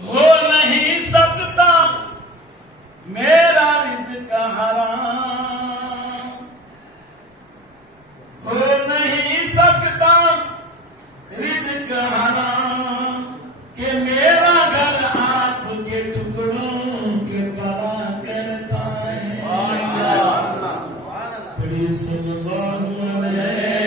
हो नहीं सकता मेरा रिज़्क़ हराम, हो नहीं सकता रिज़्क़ हराम कि मेरा घर हाथ के टुकड़ों के बड़ा करता है। बड़ी सल्लल्लाहु अलैहि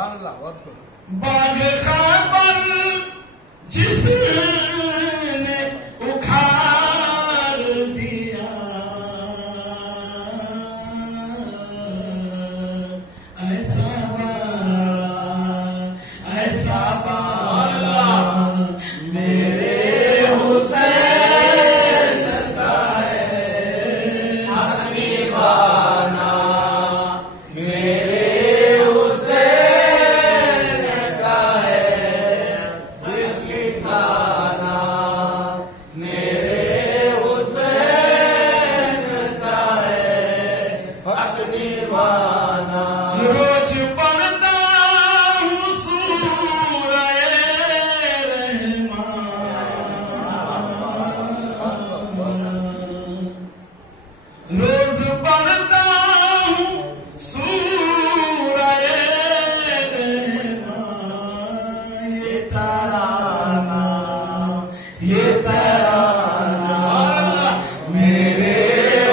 बाग खबर जिसने उखाड़ दिया, ऐसा बाला मेरे हुसैन का है, हक निभाना मेरे हुसैन का है, दिल ठिकाना मेरे हुसैन का है, हक निभाना। रोज पढ़ता हूँ सूरह रहमान, रोज पढ़ता हूँ सूरह रहमान, ये तराना मेरे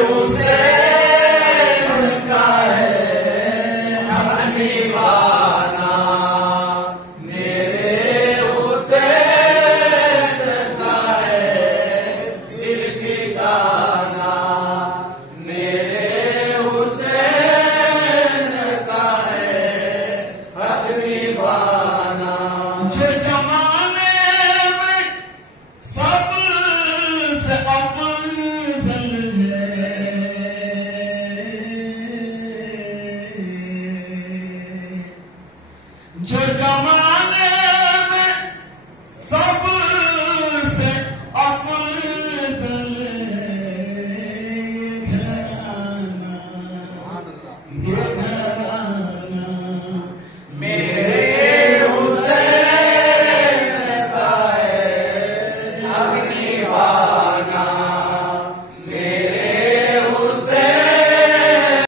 हुसैन का है, हक निभाना मेरे हुसैन का है, दिल ठिकाना मेरे हुसैन का है, हक निभाना। जो जमाने में सबसे अफजल है, जो जमाने में सबसे अफजल है, घराना ये